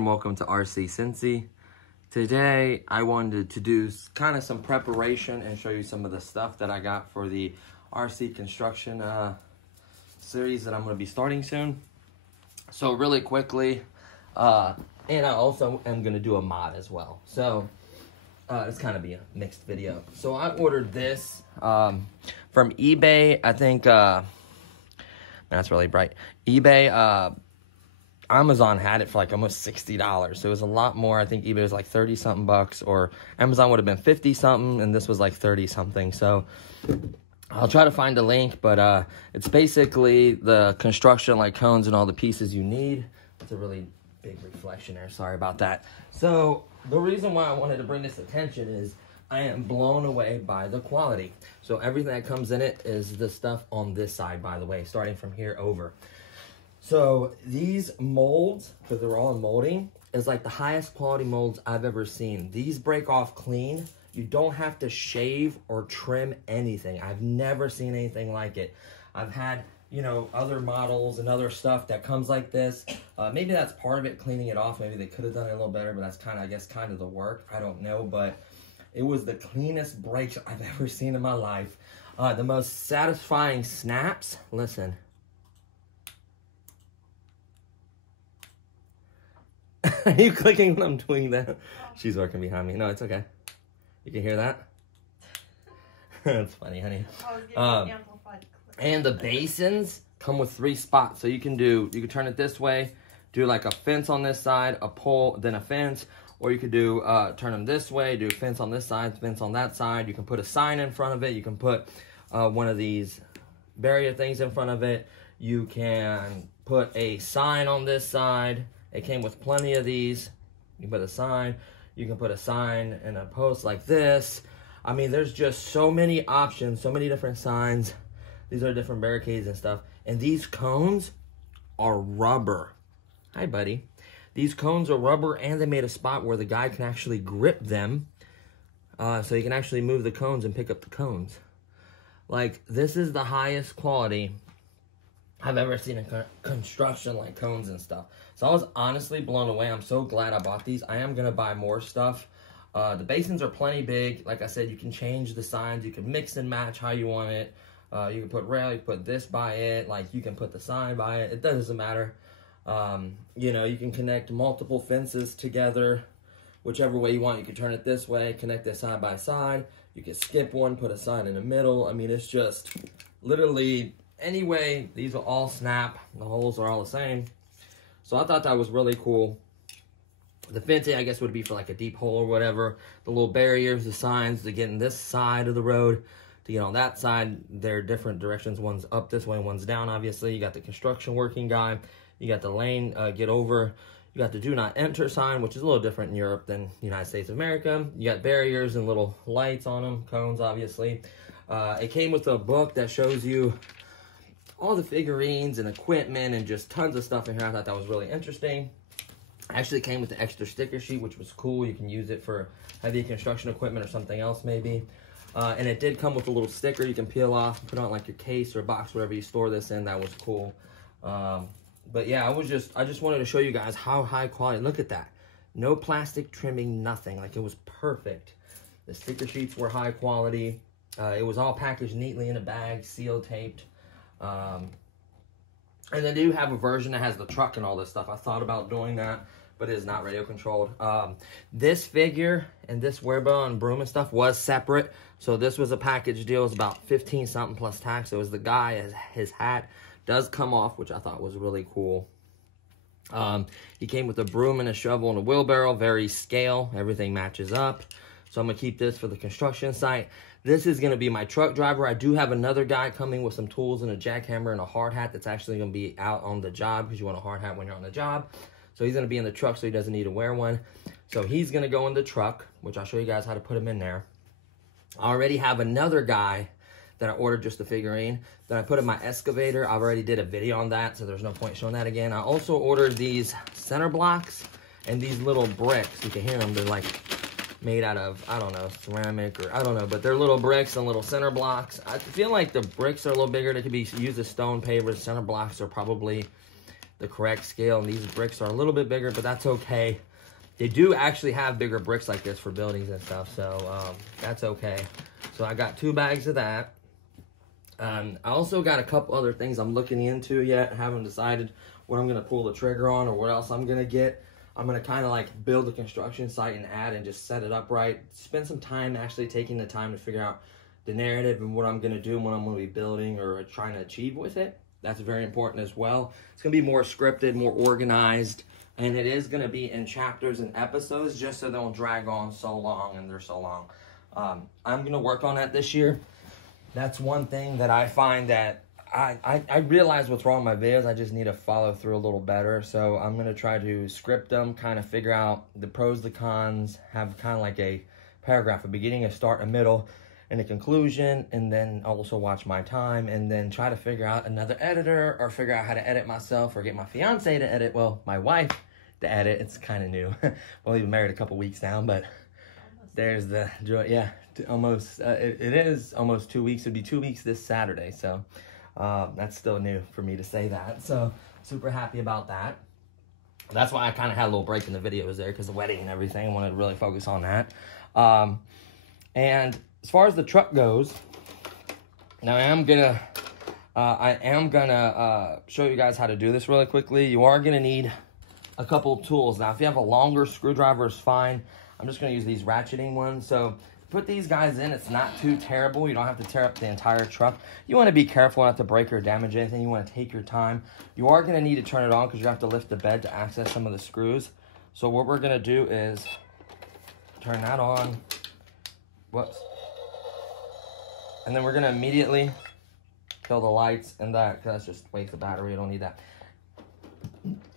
and welcome to RC Cincy. Today I wanted to do kind of some preparation and show you some of the stuff that I got for the RC Construction series that I'm going to be starting soon. So really quickly, and I also am going to do a mod as well. So it's kind of be a mixed video. So I ordered this from eBay. I think, that's really bright. eBay, Amazon had it for like almost $60. So it was a lot more. I think eBay was like 30 something bucks, or Amazon would have been 50 something, and this was like 30 something. So I'll try to find a link, but it's basically the construction, like cones and all the pieces you need. It's a really big reflection there. Sorry about that. So the reason why I wanted to bring this attention is I am blown away by the quality. So everything that comes in it is the stuff on this side, by the way, starting from here over. So these molds, because they're all in molding, is like the highest quality molds I've ever seen. These break off clean. You don't have to shave or trim anything. I've never seen anything like it. I've had, you know, other models and other stuff that comes like this. Maybe that's part of it, cleaning it off. Maybe they could have done it a little better, but that's kind of, I guess, kind of the work. I don't know, but it was the cleanest breaks I've ever seen in my life. The most satisfying snaps. Listen. Are you clicking when I'm doing that? She's working behind me. No, it's okay. You can hear that? That's funny, honey. And the basins come with 3 spots. So you can turn it this way, do like a fence on this side, a pole, then a fence. Or you could do, turn them this way, do a fence on this side, fence on that side. You can put a sign in front of it. You can put one of these barrier things in front of it. You can put a sign on this side. It came with plenty of these. You can put a sign. You can put a sign and a post like this. I mean, there's just so many options, so many different signs. These are different barricades and stuff. And these cones are rubber. Hi, buddy. These cones are rubber, and they made a spot where the guy can actually grip them. So you can actually move the cones and pick up the cones. Like, this is the highest quality I've ever seen in construction, like cones and stuff. So I was honestly blown away. I'm so glad I bought these. I am going to buy more stuff. The basins are plenty big. Like I said, you can change the signs. You can mix and match how you want it. You can put rail, you can put this by it. Like, you can put the sign by it. It doesn't matter. You know, you can connect multiple fences together. Whichever way you want. You can turn it this way, connect it side by side. You can skip one, put a sign in the middle. I mean, it's just literally any way. These will all snap. The holes are all the same. So I thought that was really cool. The fencing, I guess, would be for like a deep hole or whatever. The little barriers, the signs to get in this side of the road, to get on that side. They're different directions. One's up this way, one's down, obviously. You got the construction working guy. You got the lane, get over. You got the do not enter sign, which is a little different in Europe than the United States of America. You got barriers and little lights on them, cones, obviously. It came with a book that shows you all the figurines and equipment and just tons of stuff in here. I thought that was really interesting. Actually came with the extra sticker sheet, which was cool. You can use it for heavy construction equipment or something else maybe. And it did come with a little sticker you can peel off, put on like your case or box, whatever you store this in. That was cool. But yeah, I just wanted to show you guys how high quality. Look at that. No plastic trimming, nothing. Like, it was perfect. The sticker sheets were high quality. It was all packaged neatly in a bag, seal taped. And they do have a version that has the truck and all this stuff. I thought about doing that, but it is not radio controlled. This figure and this wearable and broom and stuff was separate. So this was a package deal. It was about 15 something plus tax. It was the guy, his hat does come off, which I thought was really cool. He came with a broom and a shovel and a wheelbarrow, very scale. Everything matches up. So I'm going to keep this for the construction site. This is going to be my truck driver. I do have another guy coming with some tools and a jackhammer and a hard hat that's actually going to be out on the job, because you want a hard hat when you're on the job. So he's going to be in the truck, so he doesn't need to wear one. So he's going to go in the truck, which I'll show you guys how to put him in there. I already have another guy that I ordered, just a figurine, that I put in my excavator. I already did a video on that, so there's no point showing that again. I also ordered these center blocks and these little bricks. You can hear them. They're like made out of, I don't know, ceramic or I don't know, but they're little bricks and little center blocks. I feel like the bricks are a little bigger. They could be used as stone pavers. Center blocks are probably the correct scale. And these bricks are a little bit bigger, but that's okay. They do actually have bigger bricks like this for buildings and stuff, so that's okay. So I got 2 bags of that. I also got a couple other things I'm looking into yet. Haven't decided what I'm going to pull the trigger on or what else I'm going to get. I'm going to kind of like build a construction site and add and just set it up right. Spend some time actually taking the time to figure out the narrative and what I'm going to do and what I'm going to be building or trying to achieve with it. That's very important as well. It's going to be more scripted, more organized, and it is going to be in chapters and episodes just so they don't drag on so long and they're so long. I'm going to work on that this year. That's one thing that I find that I realize what's wrong with my videos. I just need to follow through a little better. So I'm going to try to script them, kind of figure out the pros, the cons, have kind of like a paragraph, a beginning, a start, a middle, and a conclusion, and then also watch my time, and then try to figure out another editor or figure out how to edit myself or get my fiance to edit, well, my wife to edit. It's kind of new. Well, we've been married a couple weeks now, but there's the, yeah, almost, it is almost 2 weeks. It'd be 2 weeks this Saturday, so that's still new for me to say that. So super happy about that. That's why I kind of had a little break in the videos there because the wedding and everything. I wanted to really focus on that. And as far as the truck goes, now I am gonna show you guys how to do this really quickly. You are gonna need a couple of tools. Now, if you have a longer screwdriver, it's fine. I'm just gonna use these ratcheting ones. So put these guys in. It's not too terrible. You don't have to tear up the entire truck. You want to be careful not to break or damage anything. You want to take your time. You are going to need to turn it on because you have to lift the bed to access some of the screws. So what we're going to do is turn that on. Whoops. And then we're going to immediately kill the lights and that, because that's just waste of battery. You don't need that.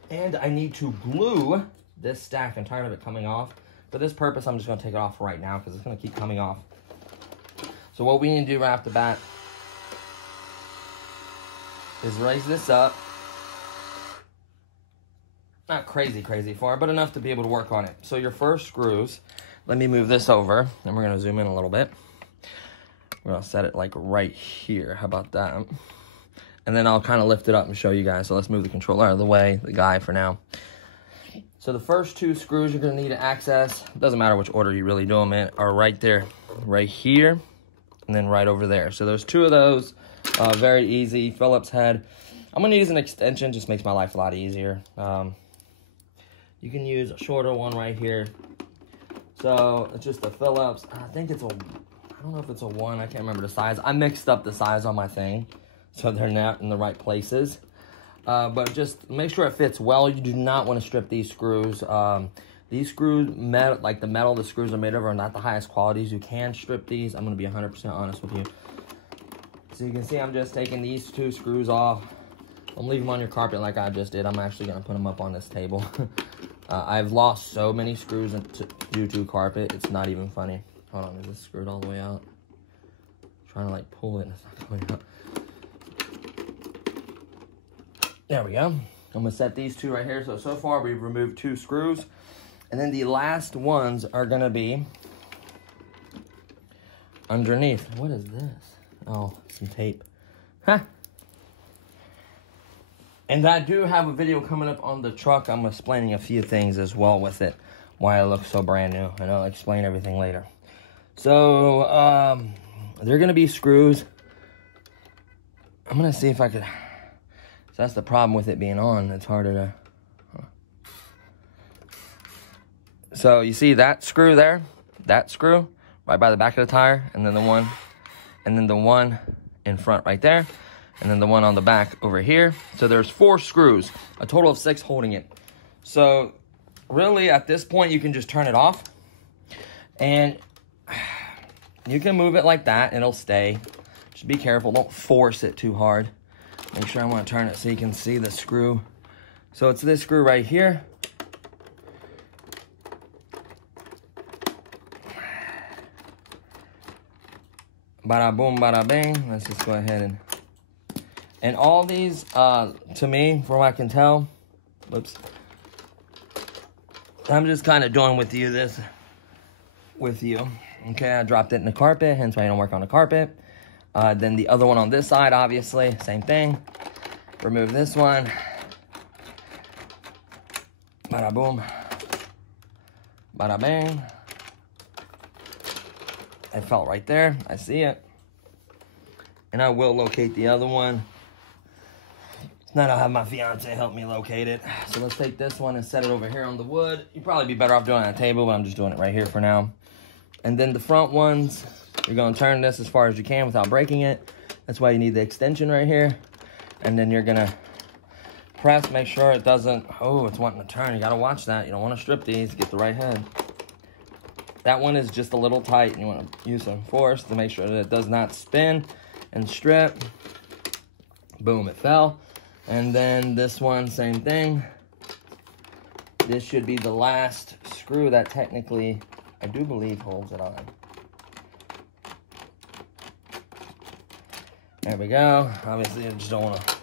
And I need to glue this stack. I'm tired of it coming off. For this purpose, I'm just going to take it off right now because it's going to keep coming off. So what we need to do right off the bat is raise this up. Not crazy far, but enough to be able to work on it. So your first screws, let me move this over, and we're going to zoom in a little bit. We're going to set it like right here. How about that? And then I'll kind of lift it up and show you guys. So let's move the controller out of the way, the guy for now. So the first 2 screws you're going to need to access, it doesn't matter which order you really do them in, are right there, right here, and then right over there. So there's 2 of those, very easy, Phillips head. I'm going to use an extension, just makes my life a lot easier. You can use a shorter one right here. So it's just a Phillips, I think it's a, I don't know if it's a 1, I can't remember the size. I mixed up the size on my thing, so they're not in the right places. But just make sure it fits well. You do not want to strip these screws. These screws, like the metal the screws are made of, are not the highest qualities. You can strip these. I'm going to be 100% honest with you. So you can see I'm just taking these 2 screws off. I'm leaving them on your carpet like I just did. I'm actually going to put them up on this table. I've lost so many screws due to carpet. It's not even funny. Hold on, is this screwed all the way out? I'm trying to like pull it and it's not going out. There we go. I'm going to set these 2 right here. So far we've removed 2 screws. And then the last ones are going to be underneath. What is this? Oh, some tape. Huh. And I do have a video coming up on the truck. I'm explaining a few things as well with it. Why it looks so brand new. And I'll explain everything later. So, they're going to be screws. I'm going to see if I could... So that's the problem with it being on. It's harder to... So you see that screw there? That screw right by the back of the tire. And then the one in front right there. And then the one on the back over here. So there's 4 screws. A total of 6 holding it. So really at this point you can just turn it off. And you can move it like that and it'll stay. Just be careful. Don't force it too hard. Make sure I want to turn it so you can see the screw. So it's this screw right here. Bada boom, bada bang. Let's just go ahead and all these, to me, from what I can tell, whoops. I'm just kind of doing with you this with you. Okay, I dropped it in the carpet, hence why I don't work on the carpet. Then the other one on this side, obviously, same thing. Remove this one. Bada boom. Bada bang. It felt right there. I see it. And I will locate the other one. Then I'll have my fiance help me locate it. So let's take this one and set it over here on the wood. You'd probably be better off doing it on a table, but I'm just doing it right here for now. And then the front ones, you're gonna turn this as far as you can without breaking it. That's why you need the extension right here. And then you're gonna press, make sure it doesn't, oh, it's wanting to turn. You gotta watch that. You don't wanna strip these, get the right head. That one is just a little tight, and you wanna use some force to make sure that it does not spin and strip. Boom, it fell. And then this one, same thing. This should be the last screw that technically, I do believe, holds it on. There we go. Obviously, I just don't want to.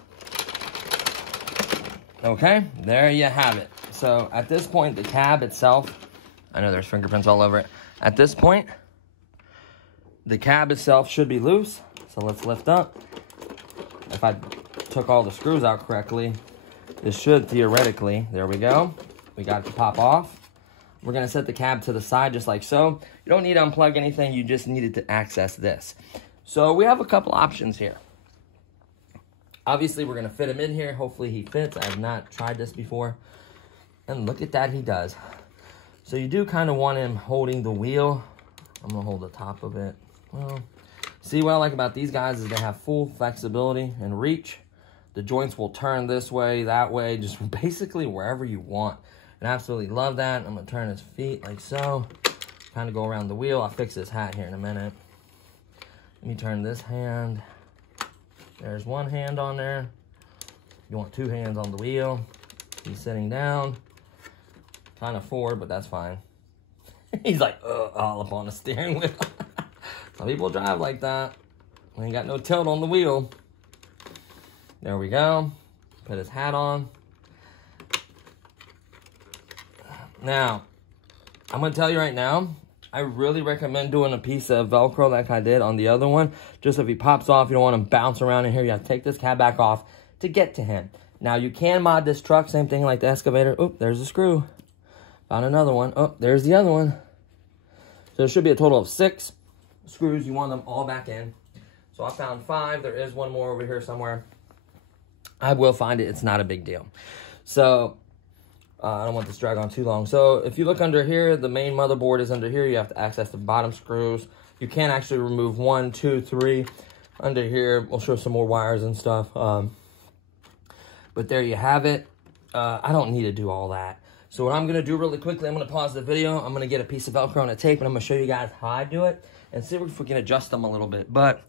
Okay, there you have it. So at this point, the cab itself, I know there's fingerprints all over it. At this point, the cab itself should be loose. So let's lift up. If I took all the screws out correctly, this should theoretically, there we go. We got it to pop off. We're gonna set the cab to the side just like so. You don't need to unplug anything, you just needed to access this. So we have a couple options here. Obviously, we're gonna fit him in here. Hopefully he fits. I have not tried this before. And look at that, he does. So you do kind of want him holding the wheel. I'm gonna hold the top of it. Well, see what I like about these guys is they have full flexibility and reach. The joints will turn this way, that way, just basically wherever you want. And I absolutely love that. I'm gonna turn his feet like so. Kind of go around the wheel. I'll fix his hat here in a minute. Let me turn this hand. There's one hand on there. You want two hands on the wheel. He's sitting down. Kind of forward, but that's fine. He's like, all up on the steering wheel. Some people drive like that. We ain't got no tilt on the wheel. There we go. Put his hat on. Now, I'm going to tell you right now, I really recommend doing a piece of Velcro like I did on the other one. Just if he pops off, you don't want him bounce around in here. You have to take this cab back off to get to him. Now, you can mod this truck, same thing like the excavator. Oh, there's a screw. Found another one. Oh, there's the other one. So there should be a total of 6 screws. You want them all back in. So I found 5. There is one more over here somewhere. I will find it. It's not a big deal. So I don't want this to drag on too long. So if you look under here, the main motherboard is under here. You have to access the bottom screws. You can actually remove 1, 2, 3. Under here, we'll show some more wires and stuff. But there you have it. I don't need to do all that. So what I'm going to do really quickly, I'm going to pause the video. I'm going to get a piece of Velcro and a tape, and I'm going to show you guys how I do it and see if we can adjust them a little bit. But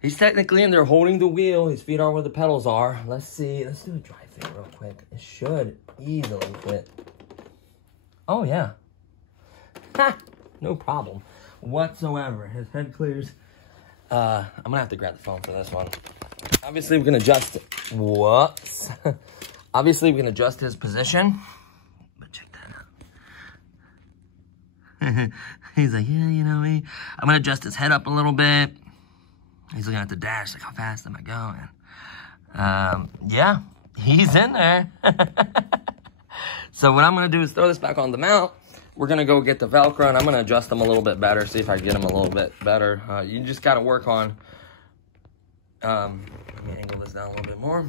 he's technically in there holding the wheel. His feet are where the pedals are. Let's see. Let's do a dry fit real quick. It should easily fit. Oh, yeah. Ha! No problem whatsoever. His head clears. I'm going to have to grab the phone for this one. Obviously, we can adjust it. Whoops. Obviously, we can adjust his position. But check that out. He's like, yeah, you know me. I'm going to adjust his head up a little bit. He's looking at the dash, like, how fast am I going? Yeah, he's in there. So what I'm going to do is throw this back on the mount. We're going to go get the Velcro, and I'm going to adjust them a little bit better, see if I can get them a little bit better. You just got to work on, let me angle this down a little bit more.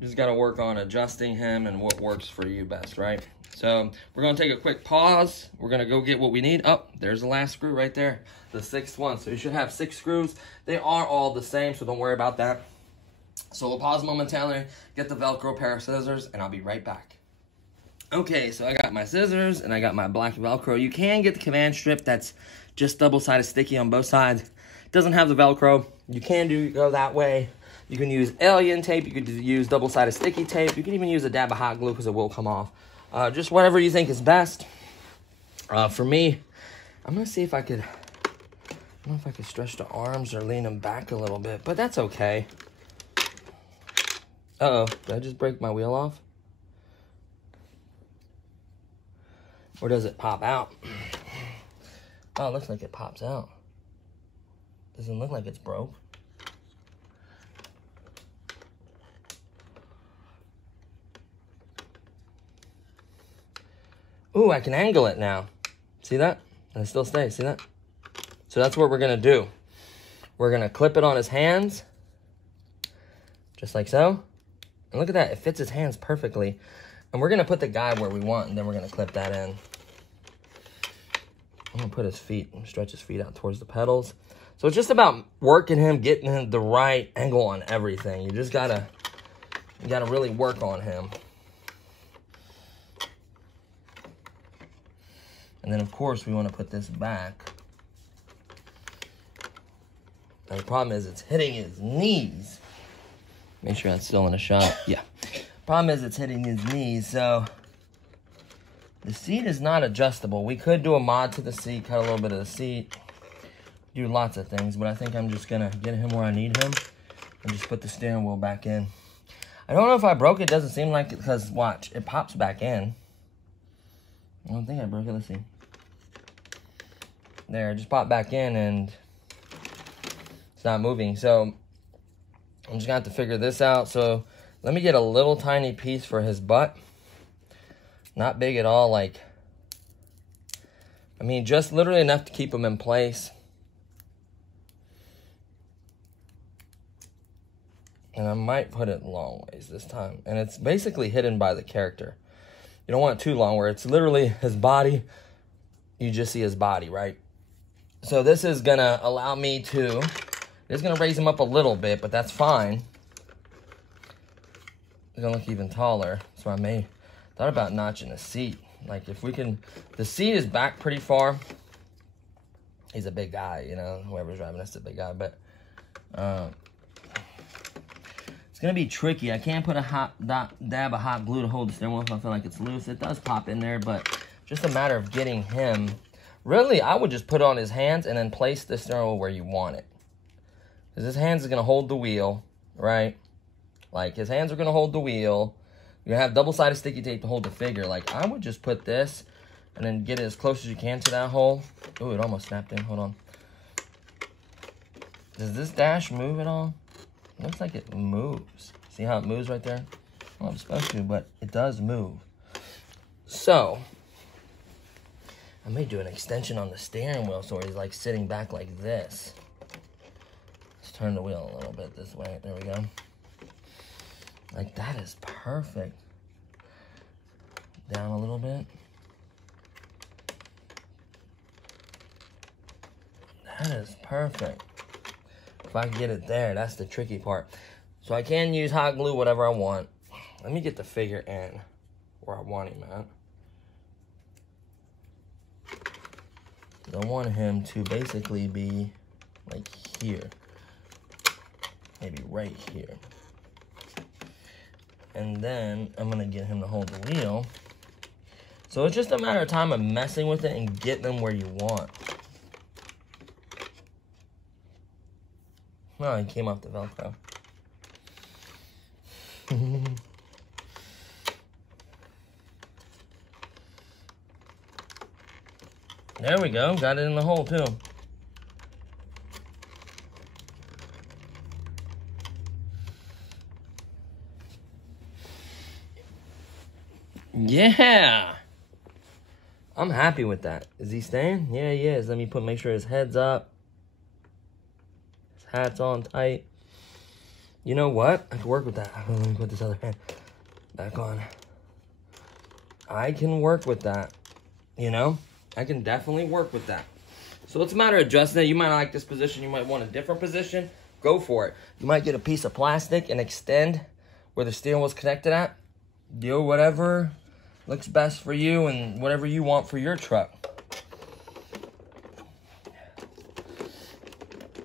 Just got to work on adjusting him and what works for you best, right? So we're going to take a quick pause. We're going to go get what we need. Oh, there's the last screw right there, the 6th one. So you should have 6 screws. They are all the same, so don't worry about that. So we'll pause momentarily, get the Velcro pair of scissors, and I'll be right back. Okay, so I got my scissors and I got my black Velcro. You can get the command strip that's just double-sided sticky on both sides. It doesn't have the Velcro. You can go that way. You can use alien tape. You could use double-sided sticky tape. You can even use a dab of hot glue because it will come off. Just whatever you think is best. For me, I'm going to see if I could, I don't know if I could stretch the arms or lean them back a little bit, but that's okay. Uh-oh, did I just break my wheel off? Or does it pop out? Oh, it looks like it pops out. Doesn't look like it's broke. Ooh, I can angle it now. See that? And it still stays, see that? So that's what we're gonna do. We're gonna clip it on his hands, just like so. And look at that, it fits his hands perfectly. And we're gonna put the guide where we want, and then we're gonna clip that in. I'm gonna put his feet, stretch his feet out towards the pedals. So it's just about working him, getting him the right angle on everything. You just gotta really work on him. And then of course we wanna put this back. And the problem is it's hitting his knees. Make sure that's still in a shot. Yeah. Problem is it's hitting his knees, so the seat is not adjustable. We could do a mod to the seat, cut a little bit of the seat, do lots of things, but I think I'm just gonna get him where I need him and just put the steering wheel back in. I don't know if I broke it, doesn't seem like it, because watch, it pops back in. I don't think I broke it, let's see. There, it just popped back in and it's not moving, so I'm just gonna have to figure this out. So let me get a little tiny piece for his butt. Not big at all, like, I mean, just literally enough to keep him in place. And I might put it long ways this time. And it's basically hidden by the character. You don't want it too long where it's literally his body. You just see his body, right? So this is gonna allow me to, it's gonna raise him up a little bit, but that's fine. It's gonna look even taller. So I thought about notching the seat. Like if we can, the seat is back pretty far. He's a big guy, you know, whoever's driving this is a big guy, but it's gonna be tricky. I can't put a dab of hot glue to hold the steering wheel if I feel like it's loose. It does pop in there, but just a matter of getting him. Really, I would just put it on his hands and then place the steering wheel where you want it. Because his hands is gonna hold the wheel, right? Like his hands are gonna hold the wheel. You're gonna have double-sided sticky tape to hold the figure. Like I would just put this and then get it as close as you can to that hole. Ooh, it almost snapped in, hold on. Does this dash move at all? It looks like it moves. See how it moves right there? Well, I'm supposed to, but it does move. So, I may do an extension on the steering wheel so he's like sitting back like this. Let's turn the wheel a little bit this way. There we go. Like that is perfect. Down a little bit. That is perfect. If I can get it there, that's the tricky part. So I can use hot glue, whatever I want. Let me get the figure in where I want him at. I want him to basically be like here. Maybe right here. And then I'm gonna get him to hold the wheel. So it's just a matter of time of messing with it and getting them where you want. Oh, he came off the Velcro. There we go, got it in the hole too. Yeah! I'm happy with that. Is he staying? Yeah, he is. Let me make sure his head's up. His hat's on tight. You know what? I can work with that. Let me put this other hand back on. I can work with that. You know? I can definitely work with that. So it's a matter of adjusting it. You might not like this position. You might want a different position. Go for it. You might get a piece of plastic and extend where the steering wheel's connected at. Do whatever looks best for you and whatever you want for your truck.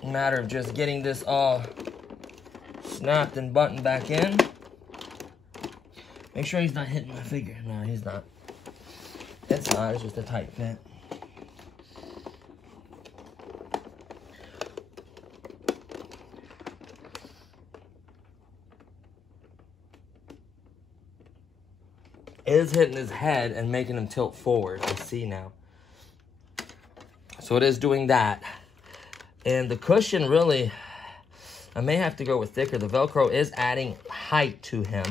Matter of just getting this all snapped and buttoned back in. Make sure he's not hitting my figure. No, he's not. It's not, it's just a tight fit. It is hitting his head and making him tilt forward. I see now. So it is doing that. And the cushion really, I may have to go with thicker. The Velcro is adding height to him.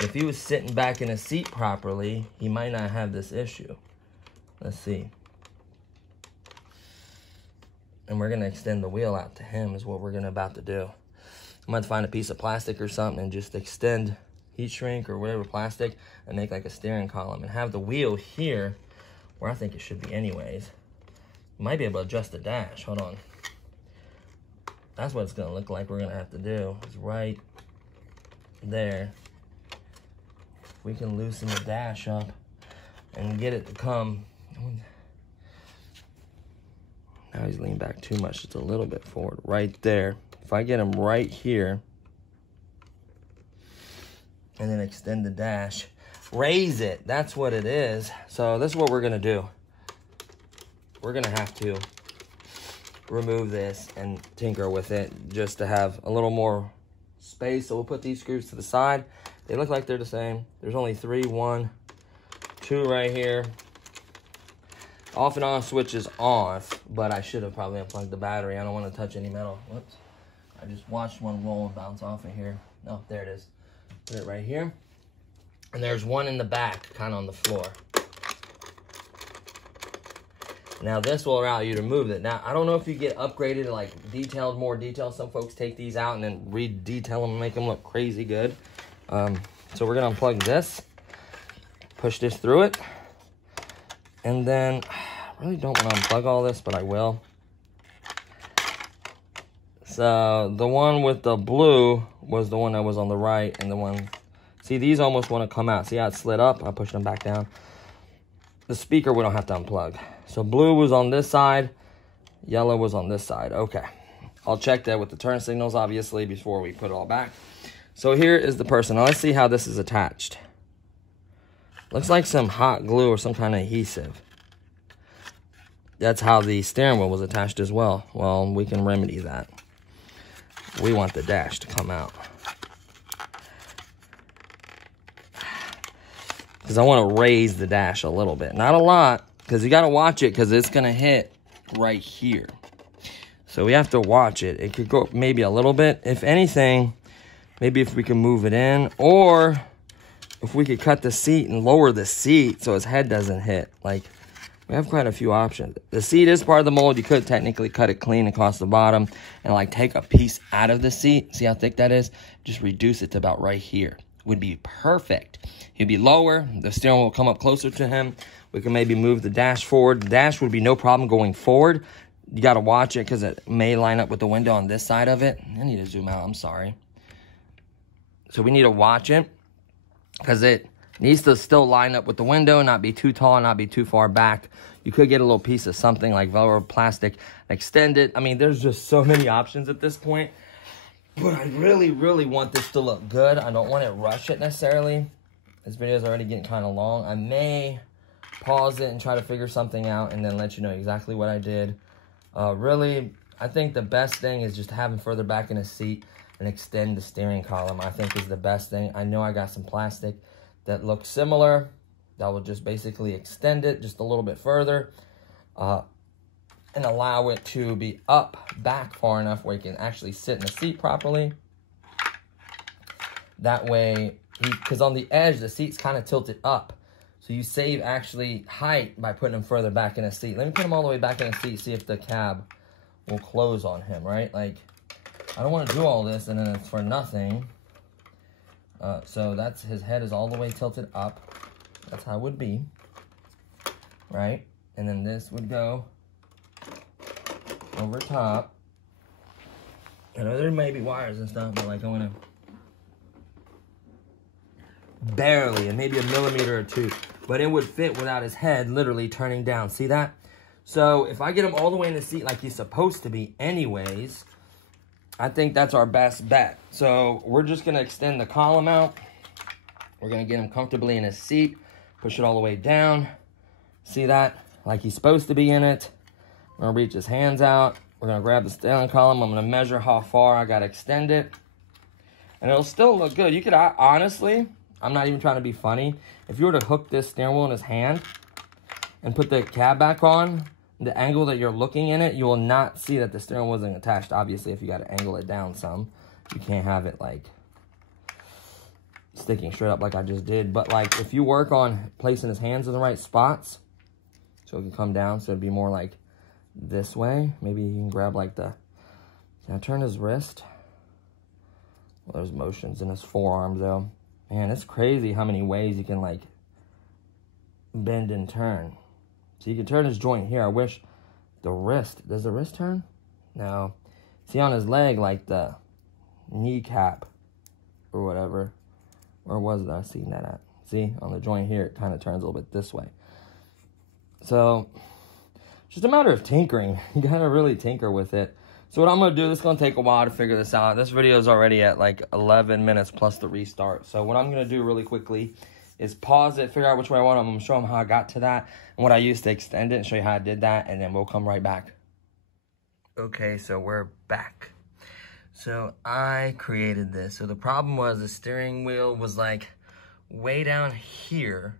But if he was sitting back in his seat properly, he might not have this issue. Let's see. And we're going to extend the wheel out to him is what we're going to about to do. I'm going to find a piece of plastic or something and just extend heat shrink or whatever plastic and make like a steering column and have the wheel here where I think it should be anyways. Might be able to adjust the dash. Hold on. That's what it's going to look like. We're going to have to do is right there. We can loosen the dash up and get it to come. Now he's leaning back too much. It's a little bit forward. Right there. If I get him right here and then extend the dash, raise it. That's what it is. So this is what we're going to do. We're going to have to remove this and tinker with it just to have a little more space. So we'll put these screws to the side. They look like they're the same. There's only 3, 1, 2 right here. Off and on switch is off, but I should have probably unplugged the battery. I don't want to touch any metal. Whoops. I just watched one roll and bounce off of here. Oh, there it is. Put it right here. And there's one in the back, kind of on the floor. Now this will allow you to move it. Now, I don't know if you get upgraded to like more detailed. Some folks take these out and then re-detail them and make them look crazy good. So we're gonna unplug this, push this through it. And then, I really don't want to unplug all this, but I will. So the one with the blue was the one that was on the right, and the one, see, these almost want to come out. See how it slid up? I pushed them back down. The speaker we don't have to unplug. So blue was on this side, yellow was on this side. Okay, I'll check that with the turn signals, obviously, before we put it all back. So here is the person. Now let's see how this is attached. Looks like some hot glue or some kind of adhesive. That's how the steering wheel was attached as well. Well, we can remedy that. We want the dash to come out. Because I want to raise the dash a little bit. Not a lot, because you got to watch it because it's going to hit right here. So we have to watch it. It could go maybe a little bit. If anything, maybe if we can move it in, or if we could cut the seat and lower the seat so his head doesn't hit. Like, we have quite a few options. The seat is part of the mold. You could technically cut it clean across the bottom and like take a piece out of the seat. See how thick that is? Just reduce it to about right here. Would be perfect. He'd be lower. The steering wheel will come up closer to him. We can maybe move the dash forward. The dash would be no problem going forward. You got to watch it because it may line up with the window on this side of it. I need to zoom out. I'm sorry. So we need to watch it because it needs to still line up with the window, not be too tall, not be too far back. You could get a little piece of something like Velcro plastic, extend it. I mean, there's just so many options at this point. But I really, really want this to look good. I don't want to rush it necessarily. This video is already getting kind of long. I may pause it and try to figure something out and then let you know exactly what I did. Really, I think the best thing is just have him further back in his seat and extend the steering column. I think is the best thing. I know I got some plastic that looks similar. That will just basically extend it just a little bit further and allow it to be up back far enough where you can actually sit in the seat properly. That way, because on the edge, the seat's kind of tilted up. So you save actually height by putting him further back in a seat. Let me put him all the way back in a seat, see if the cab will close on him, right? Like, I don't want to do all this and then it's for nothing. So that's, his head is all the way tilted up. That's how it would be, right? And then this would go over top. I know there may be wires and stuff, but like I want to barely, and maybe a millimeter or two, but it would fit without his head literally turning down. See that? So if I get him all the way in the seat like he's supposed to be anyways, I think that's our best bet. So we're just going to extend the column out. We're going to get him comfortably in his seat. Push it all the way down. See that? Like he's supposed to be in it. I'm going to reach his hands out. We're going to grab the steering column. I'm going to measure how far I got to extend it. And it'll still look good. You could, honestly, I'm not even trying to be funny. If you were to hook this steering wheel in his hand and put the cab back on, the angle that you're looking in it, you will not see that the steering wheel wasn't attached. Obviously, if you got to angle it down some, you can't have it like sticking straight up like I just did. But like if you work on placing his hands in the right spots, so it can come down, so it'd be more like this way. Maybe you can grab like the, can I turn his wrist? Well, there's motions in his forearm though. Man, it's crazy how many ways you can like bend and turn. So you can turn his joint here. I wish the wrist, does the wrist turn? No. See on his leg, like the kneecap or whatever. Where was I seeing that at? See, on the joint here, it kind of turns a little bit this way. So, just a matter of tinkering. You gotta really tinker with it. So what I'm gonna do, this is gonna take a while to figure this out. This video is already at like 11 minutes plus the restart. So what I'm gonna do really quickly is pause it, figure out which way I want it. I'm gonna show them how I got to that and what I used to extend it and show you how I did that, and then we'll come right back. Okay, so we're back. So I created this. So the problem was the steering wheel was like way down here,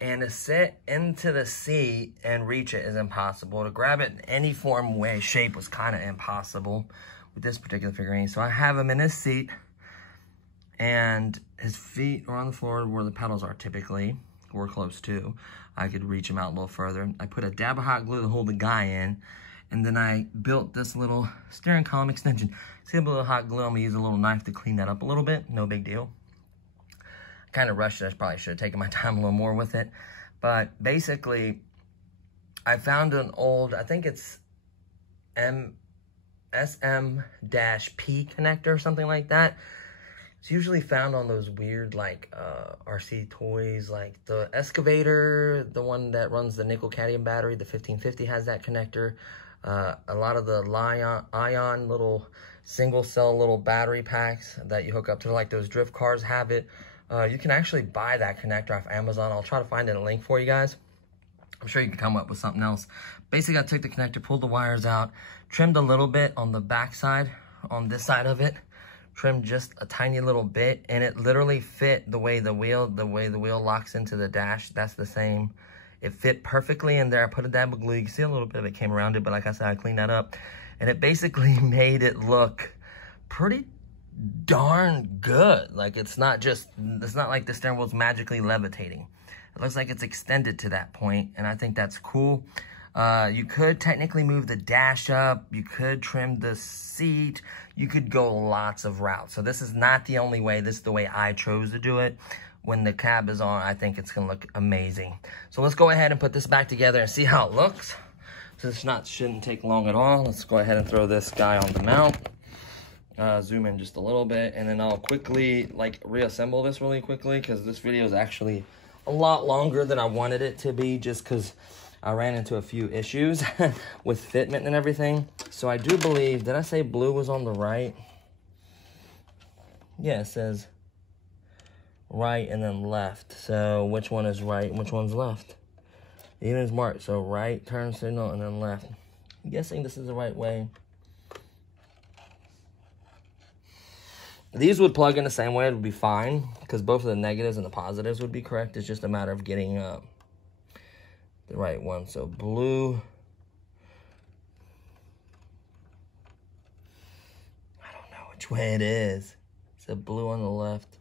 and to sit into the seat and reach it is impossible. To grab it in any form, way, shape was kind of impossible with this particular figurine. So I have him in his seat, and his feet are on the floor where the pedals are typically, or close to. I could reach him out a little further. I put a dab of hot glue to hold the guy in, and then I built this little steering column extension. See a little hot glue? I'm gonna use a little knife to clean that up a little bit. No big deal. Kind of rushed it. I probably should have taken my time a little more with it. But basically, I found an old, I think it's SM-P connector or something like that. It's usually found on those weird like RC toys, like the excavator, the one that runs the nickel cadmium battery, the 1550 has that connector. A lot of the ion little single cell little battery packs that you hook up to, like those drift cars have it. You can actually buy that connector off Amazon. I'll try to find a link for you guys. I'm sure you can come up with something else. Basically, I took the connector, pulled the wires out, trimmed a little bit on the back side, on this side of it, trimmed just a tiny little bit, and it literally fit the way the wheel locks into the dash. That's the same. It fit perfectly in there. I put a dab of glue. You can see a little bit of it came around it, but like I said, I cleaned that up, and it basically made it look pretty darn good. Like it's not like the steering wheel's magically levitating. It looks like it's extended to that point, and I think that's cool. You could technically move the dash up. You could trim the seat. You could go lots of routes. So this is not the only way. This is the way I chose to do it. When the cab is on, I think it's gonna look amazing. So let's go ahead and put this back together and see how it looks. So this shouldn't take long at all. Let's go ahead and throw this guy on the mount. Zoom in just a little bit, and then I'll quickly like reassemble this really quickly, because this video is actually a lot longer than I wanted it to be, just because I ran into a few issues with fitment and everything. So I do believe, did I say blue was on the right? Yeah, it says right and then left. So which one is right and which one's left? Even is marked. So right, turn signal, and then left. I'm guessing this is the right way. These would plug in the same way. It would be fine, because both of the negatives and the positives would be correct. It's just a matter of getting the right one. So blue. I don't know which way it is. It said blue on the left,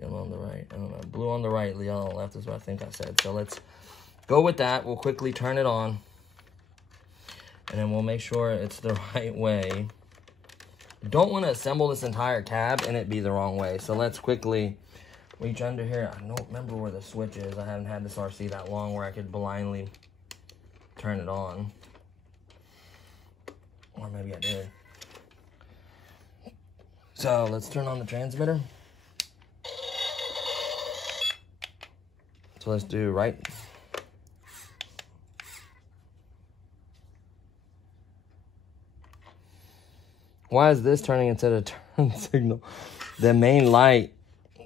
yellow on the right. I don't know. Blue on the right, yellow on the left is what I think I said. So let's go with that. We'll quickly turn it on, and then we'll make sure it's the right way. Don't want to assemble this entire cab and it be the wrong way. So let's quickly reach under here. I don't remember where the switch is. I haven't had this RC that long where I could blindly turn it on. Or maybe I did. So let's turn on the transmitter. So let's do right. Why is this turning into the turn signal? The main light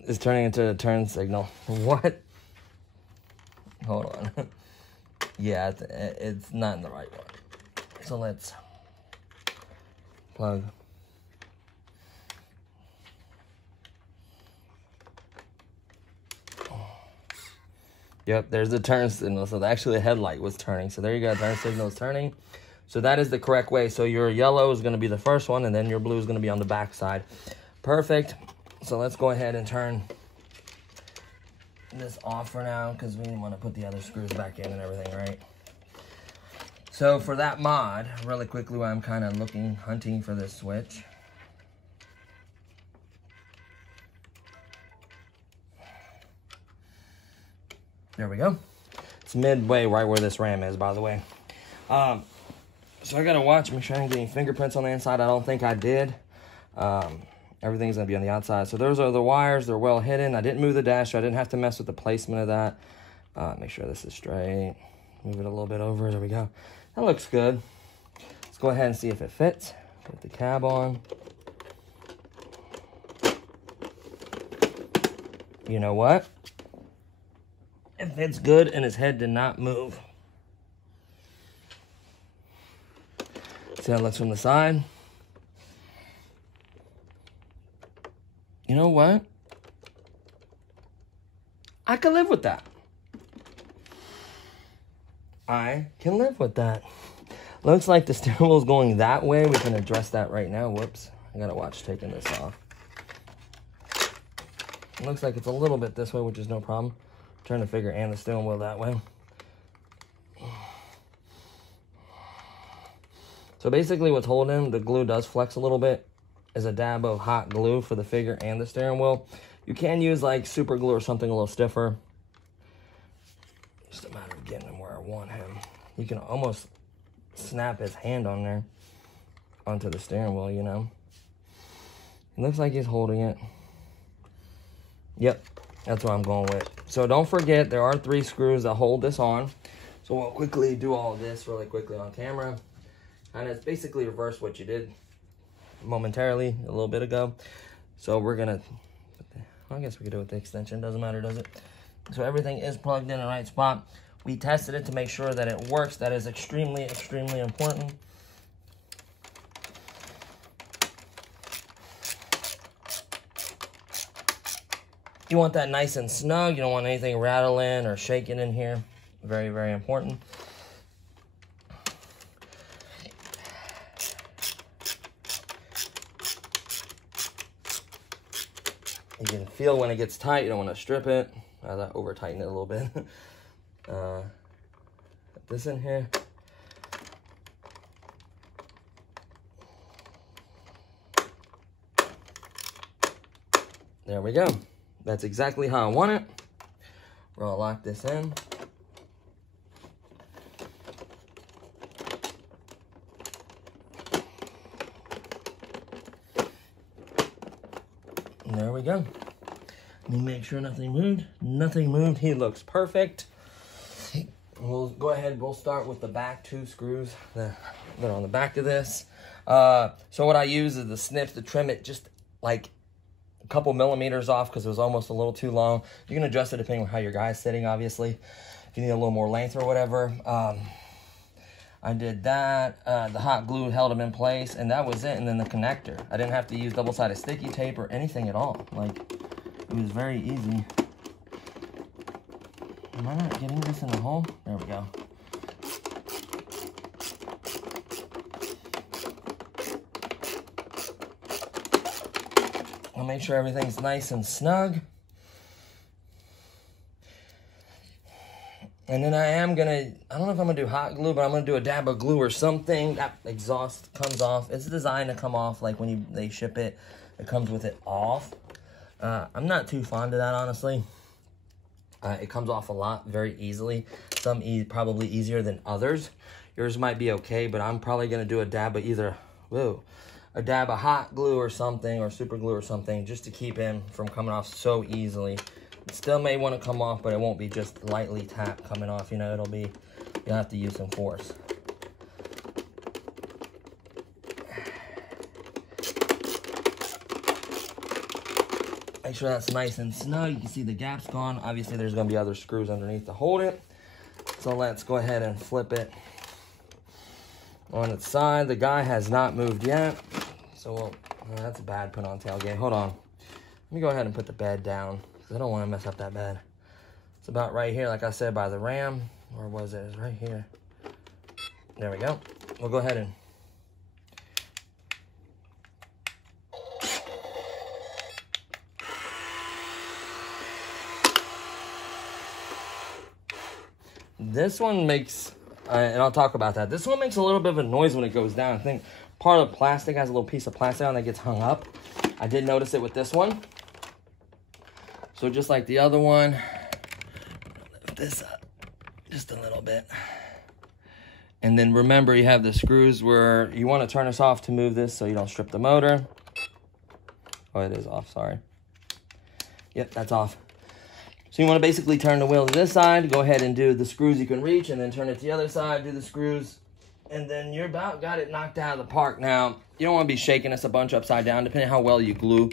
is turning into the turn signal. What? Hold on. Yeah, it's not in the right one. So let's plug. Yep, there's the turn signal. So actually the headlight was turning. So there you go, turn signal is turning. So that is the correct way. So your yellow is going to be the first one, and then your blue is going to be on the back side. Perfect. So let's go ahead and turn this off for now because we want to put the other screws back in and everything, right? So for that mod, really quickly while I'm kind of hunting for this switch. There we go. It's midway right where this ram is, by the way. So I gotta watch, make sure I didn't get any fingerprints on the inside. I don't think I did. Everything's gonna be on the outside. So those are the wires, they're well hidden. I didn't move the dash, so I didn't have to mess with the placement of that. Make sure this is straight. Move it a little bit over, there we go. That looks good. Let's go ahead and see if it fits. Put the cab on. You know what? It fits good and his head did not move. See how it looks from the side? You know what? I can live with that. I can live with that. Looks like the steering wheel is going that way. We can address that right now. Whoops. I gotta watch taking this off. It looks like it's a little bit this way, which is no problem. Turn the figure and the steering wheel that way. So basically what's holding, the glue does flex a little bit, is a dab of hot glue for the figure and the steering wheel. You can use like super glue or something a little stiffer. Just a matter of getting him where I want him. You can almost snap his hand on there onto the steering wheel, you know. It looks like he's holding it. Yep, that's what I'm going with. So don't forget, there are 3 screws that hold this on. So we'll quickly do all of this really quickly on camera. And it's basically reverse what you did momentarily a little bit ago. So we're gonna, well, I guess we could do it with the extension, doesn't matter, does it? So everything is plugged in the right spot. We tested it to make sure that it works. That is extremely, extremely important. You want that nice and snug. You don't want anything rattling or shaking in here. Very, very important. You can feel when it gets tight. You don't want to strip it. I over tighten it a little bit. Put this in here. There we go. That's exactly how I want it. We're gonna lock this in. And there we go. Let me make sure nothing moved. Nothing moved. He looks perfect. We'll go ahead. We'll start with the back 2 screws that are on the back of this. So what I use is the snips to trim it just like a couple millimeters off because it was almost a little too long. You can adjust it depending on how your guy's sitting, obviously. If you need a little more length or whatever. I did that. The hot glue held them in place, and that was it. And then the connector. I didn't have to use double-sided sticky tape or anything at all. Like, it was very easy. Am I not getting this in the hole? There we go. I'll make sure everything's nice and snug. And then I am gonna, I don't know if I'm gonna do hot glue, but I'm gonna do a dab of glue or something. That exhaust comes off. It's designed to come off like when they ship it. It comes with it off. I'm not too fond of that, honestly. It comes off a lot very easily. Some probably easier than others. Yours might be okay, but I'm probably gonna do a dab of either, a dab of hot glue or something, or super glue or something, just to keep him from coming off so easily. It still may want to come off, but it won't be just lightly tapped coming off. You know, it'll be, you'll have to use some force. Make sure that's nice and snug. You can see the gap's gone. Obviously, there's going to be other screws underneath to hold it. So let's go ahead and flip it on its side. The guy has not moved yet. So that's a bad put on tailgate. Hold on. Let me go ahead and put the bed down, because I don't want to mess up that bed. It's about right here, like I said, by the ram. Where was it? It's right here. There we go. We'll go ahead and This one makes, and I'll talk about that. This one makes a little bit of a noise when it goes down. I think part of the plastic has a little piece of plastic on that gets hung up. I did notice it with this one. So just like the other one, lift this up just a little bit. And then remember, you have the screws where you want to turn this off to move this so you don't strip the motor. Oh, it is off, sorry. Yep, that's off. So you want to basically turn the wheel to this side, go ahead and do the screws you can reach, and then turn it to the other side, do the screws, and then you're about got it knocked out of the park. Now, you don't want to be shaking this a bunch upside down, depending on how well you glue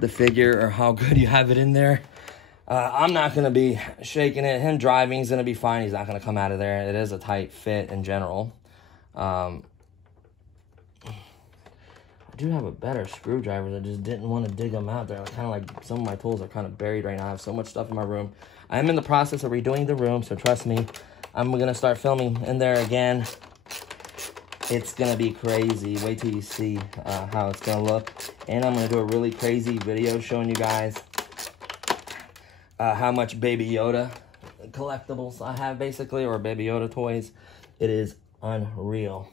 the figure or how good you have it in there. I'm not going to be shaking it. Him driving is going to be fine. He's not going to come out of there. It is a tight fit in general. I do have a better screwdriver that just didn't want to dig them out there. Kind of like some of my tools are kind of buried right now. I have so much stuff in my room. I am in the process of redoing the room, so trust me. I'm going to start filming in there again. It's going to be crazy. Wait till you see how it's going to look. And I'm going to do a really crazy video showing you guys how much Baby Yoda collectibles I have, basically, or Baby Yoda toys. It is unreal.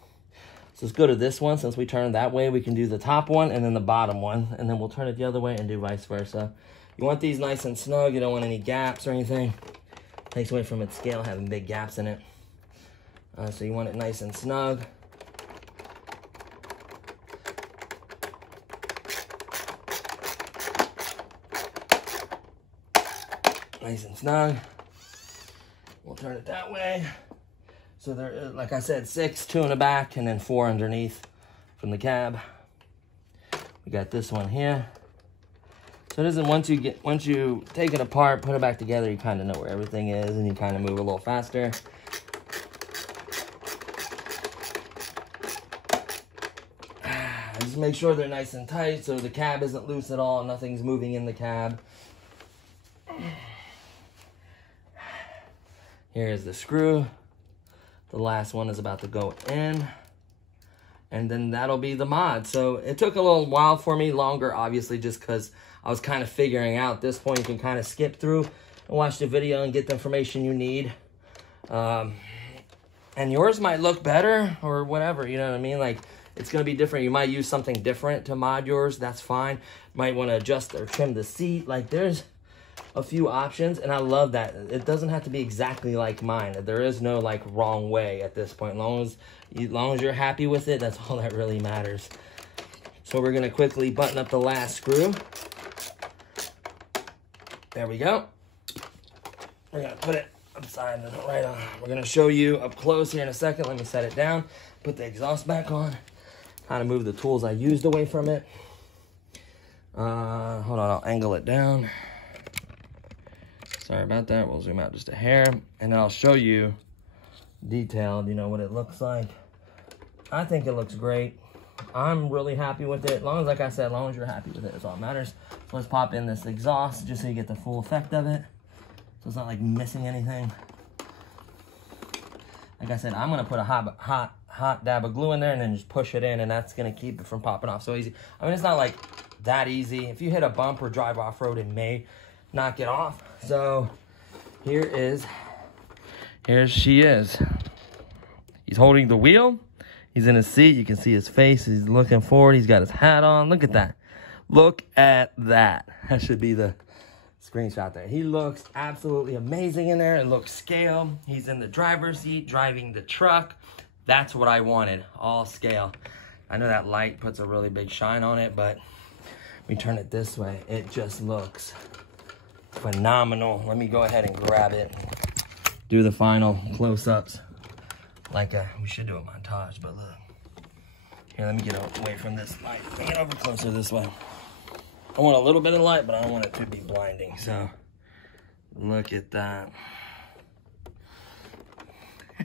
So let's go to this one. Since we turn that way, we can do the top one and then the bottom one, and then we'll turn it the other way and do vice versa. You want these nice and snug. You don't want any gaps or anything. Takes away from its scale having big gaps in it. So you want it nice and snug. Nice and snug. We'll turn it that way. So there, like I said, 6, 2 in the back, and then 4 underneath from the cab. We got this one here. So this is once you take it apart, put it back together, you kind of know where everything is, and you kind of move a little faster. Just make sure they're nice and tight so the cab isn't loose at all, nothing's moving in the cab. Here's the screw. The last one is about to go in. And then that'll be the mod. So it took a little while for me, longer obviously, just because I was kind of figuring out. At this point, you can kind of skip through and watch the video and get the information you need. And yours might look better or whatever, you know what I mean? Like, it's going to be different. You might use something different to mod yours. That's fine. Might want to adjust or trim the seat. Like, there's a few options, and I love that. It doesn't have to be exactly like mine. There is no like wrong way at this point. As long as you're happy with it, that's all that really matters. So we're gonna quickly button up the last screw. There we go. We're gonna put it upside and right on. We're gonna show you up close here in a second. Let me set it down, put the exhaust back on, kind of move the tools I used away from it. Hold on, I'll angle it down. Sorry about that. We'll zoom out just a hair, and I'll show you detailed, you know, what it looks like. I think it looks great. I'm really happy with it. As long as, like I said, as long as you're happy with it, that's all that matters. So let's pop in this exhaust just so you get the full effect of it. So it's not like missing anything. Like I said, I'm gonna put a hot dab of glue in there and then just push it in, and that's gonna keep it from popping off so easy. I mean, it's not like that easy. If you hit a bump or drive off-road, it may knock it off. So here she is. He's holding the wheel. He's in his seat. You can see his face. He's looking forward. He's got his hat on. Look at that. Look at that. That should be the screenshot there. He looks absolutely amazing in there. It looks scale. He's in the driver's seat driving the truck. That's what I wanted. All scale. I know that light puts a really big shine on it, but we turn it this way. It just looks phenomenal. Let me go ahead and grab it. Do the final close-ups. Like we should do a montage, but look. Here, let me get away from this light. Bring it over closer this way. I want a little bit of light, but I don't want it to be blinding. So, look at that.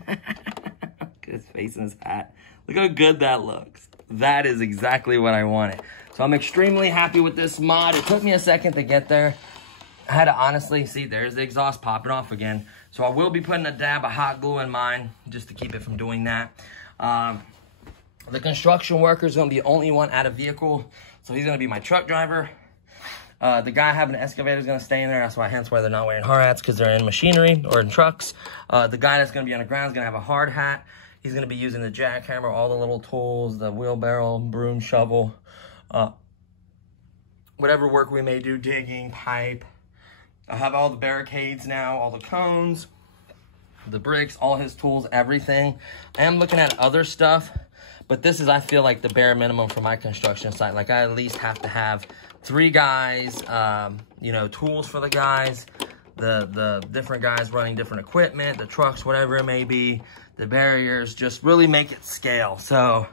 Look at his face and his hat. Look how good that looks. That is exactly what I wanted. So I'm extremely happy with this mod. It took me a second to get there. I had to honestly, see, there's the exhaust popping off again. So I will be putting a dab of hot glue in mine just to keep it from doing that. The construction worker is going to be the only one at a vehicle. So he's going to be my truck driver. The guy having an excavator is going to stay in there. That's why, hence why they're not wearing hard hats, because they're in machinery or in trucks. The guy that's going to be on the ground is going to have a hard hat. He's going to be using the jackhammer, all the little tools, the wheelbarrow, broom, shovel, whatever work we may do, digging, pipe. I have all the barricades now, all the cones, the bricks, all his tools, everything. I am looking at other stuff, but this is, I feel like, the bare minimum for my construction site. Like, I at least have to have 3 guys, you know, tools for the guys, the different guys running different equipment, the trucks, whatever it may be, the barriers, just really make it scale. So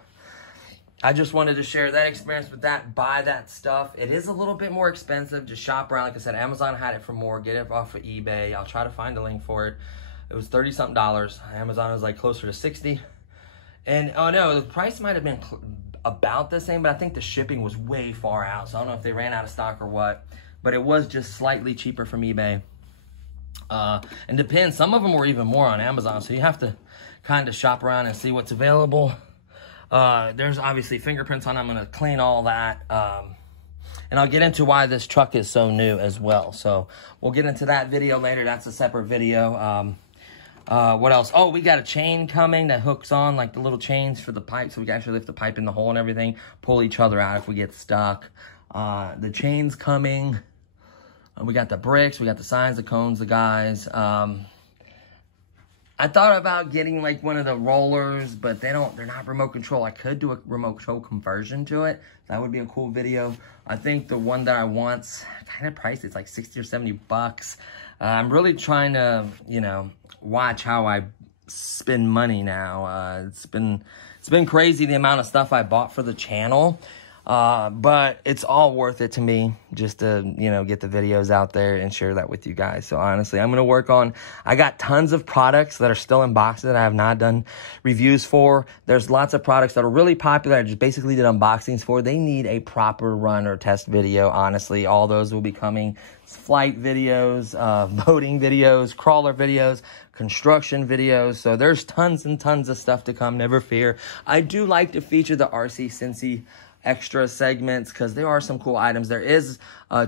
I just wanted to share that experience with that, buy that stuff. It is a little bit more expensive. Just shop around. Like I said, Amazon had it for more. Get it off of eBay. I'll try to find a link for it. It was $30-something. Amazon was like closer to 60. And, oh no, the price might have been about the same, but I think the shipping was way far out. So I don't know if they ran out of stock or what. But it was just slightly cheaper from eBay. And depends. Some of them were even more on Amazon. So you have to kind of shop around and see what's available. There's obviously fingerprints on it. I'm going to clean all that. And I'll get into why this truck is so new as well. So we'll get into that video later. That's a separate video. What else? Oh, we got a chain coming that hooks on, like the little chains for the pipe. So we can actually lift the pipe in the hole and everything. Pull each other out if we get stuck. The chain's coming. We got the bricks. We got the signs, the cones, the guys. I thought about getting like one of the rollers, but they're not remote control. I could do a remote control conversion to it. That would be a cool video. I think the one that I want's kind of pricey. It's like 60 or 70 bucks. I'm really trying to, you know, watch how I spend money now. It's been crazy the amount of stuff I bought for the channel. But it's all worth it to me just to, you know, get the videos out there and share that with you guys. So honestly, I'm going to work on, I got tons of products that are still in boxes that I have not done reviews for. There's lots of products that are really popular. I just basically did unboxings for. They need a proper run or test video. Honestly, all those will be coming. Flight videos, boating videos, crawler videos, construction videos. So there's tons and tons of stuff to come. Never fear. I do like to feature the RC Cincy extra segments because there are some cool items. There is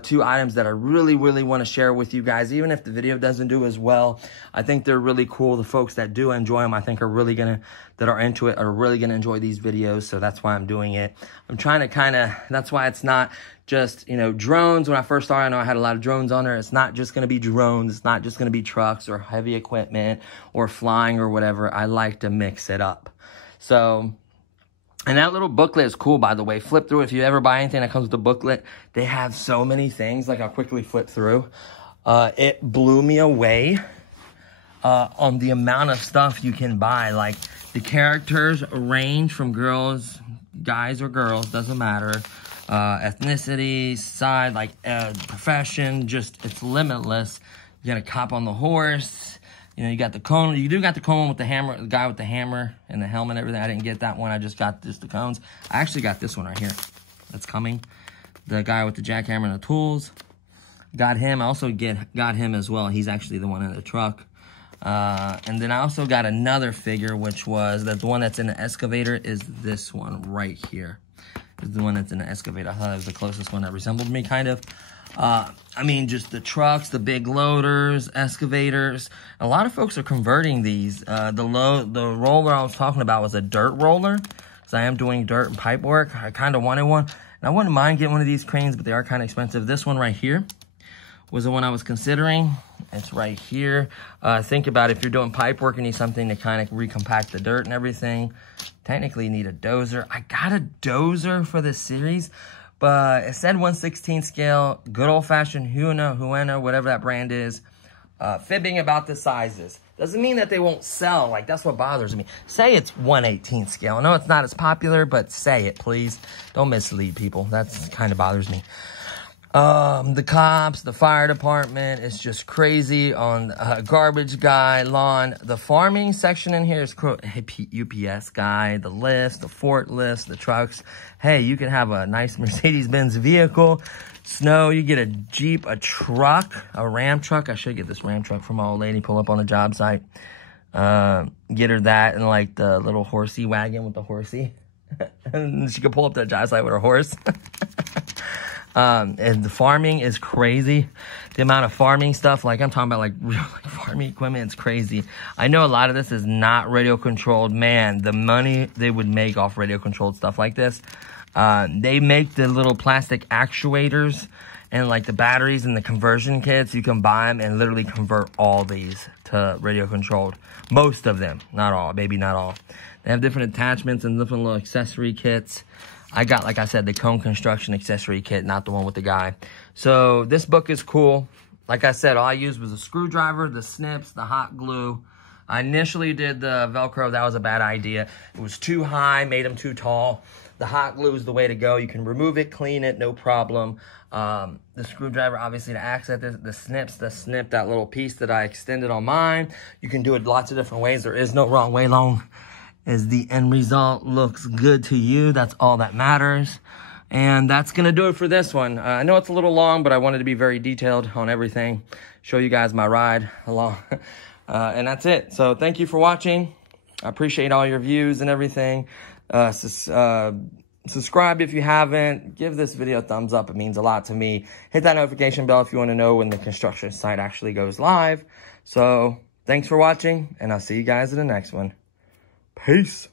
2 items that I really want to share with you guys, even if the video doesn't do as well. I think they're really cool. The folks that do enjoy them, I think that are into it are really gonna enjoy these videos. So that's why I'm doing it. I'm trying to that's why it's not just, you know, drones. When I first started, I know I had a lot of drones on there. It's not just gonna be drones. It's not just gonna be trucks or heavy equipment or flying or whatever. I like to mix it up. So, and that little booklet is cool, by the way. Flip through. If you ever buy anything that comes with the booklet, they have so many things. Like, I'll quickly flip through. It blew me away on the amount of stuff you can buy. Like, the characters range from guys or girls, doesn't matter. Ethnicity, side, like profession, just, it's limitless. You got a cop on the horse. You know, you got the cone. You do got the cone with the hammer, the guy with the hammer and the helmet and everything. I didn't get that one. I just got the cones. I actually got this one right here. That's coming. The guy with the jackhammer and the tools. Got him. I also got him as well. He's actually the one in the truck. And then I also got another figure, which was the one that's in the excavator is this one right here. Is the one that's in the excavator. I thought it was the closest one that resembled me, kind of. I mean, just the trucks, the big loaders, excavators. A lot of folks are converting these. The roller I was talking about was a dirt roller. So I am doing dirt and pipe work. I kind of wanted one. And I wouldn't mind getting one of these cranes, but they are kind of expensive. This one right here was the one I was considering. It's right here. Think about if you're doing pipe work, you need something to kind of recompact the dirt and everything. Technically, you need a dozer. I got a dozer for this series. But it said 1/16 scale, good old-fashioned Huena, whatever that brand is. Fibbing about the sizes. Doesn't mean that they won't sell. Like, that's what bothers me. Say it's 1/18 scale. I know it's not as popular, but say it, please. Don't mislead people. That's kind of bothers me. The cops, the fire department, it's just crazy on garbage guy, lawn. The farming section in here is UPS guy, the lifts, the forklifts, the trucks. Hey, you can have a nice Mercedes-Benz vehicle. Snow, you get a Jeep, a truck, a Ram truck. I should get this Ram truck from my old lady, pull up on the job site. Get her that and like the little horsey wagon with the horsey. And she could pull up to the job site with her horse. And the farming is crazy. The amount of farming stuff, like I'm talking about like real like farming equipment, it's crazy. I know a lot of this is not radio controlled. Man, the money they would make off radio controlled stuff like this. They make the little plastic actuators and like the batteries and the conversion kits. You can buy them and literally convert all these to radio controlled. Most of them, not all, maybe not all. They have different attachments and different little accessory kits. I got, like I said, the Cone Construction accessory kit, not the one with the guy. So this book is cool. Like I said, all I used was a screwdriver, the snips, the hot glue. I initially did the Velcro. That was a bad idea. It was too high, made them too tall. The hot glue is the way to go. You can remove it, clean it, no problem. The screwdriver, obviously, to access this, the snip, that little piece that I extended on mine. You can do it lots of different ways. There is no wrong way, long as the end result looks good to you. That's all that matters. And that's going to do it for this one. I know it's a little long, but I wanted to be very detailed on everything. Show you guys my ride along. And that's it. So thank you for watching. I appreciate all your views and everything. Subscribe if you haven't. Give this video a thumbs up. It means a lot to me. Hit that notification bell if you want to know when the construction site actually goes live. So thanks for watching, and I'll see you guys in the next one. Peace.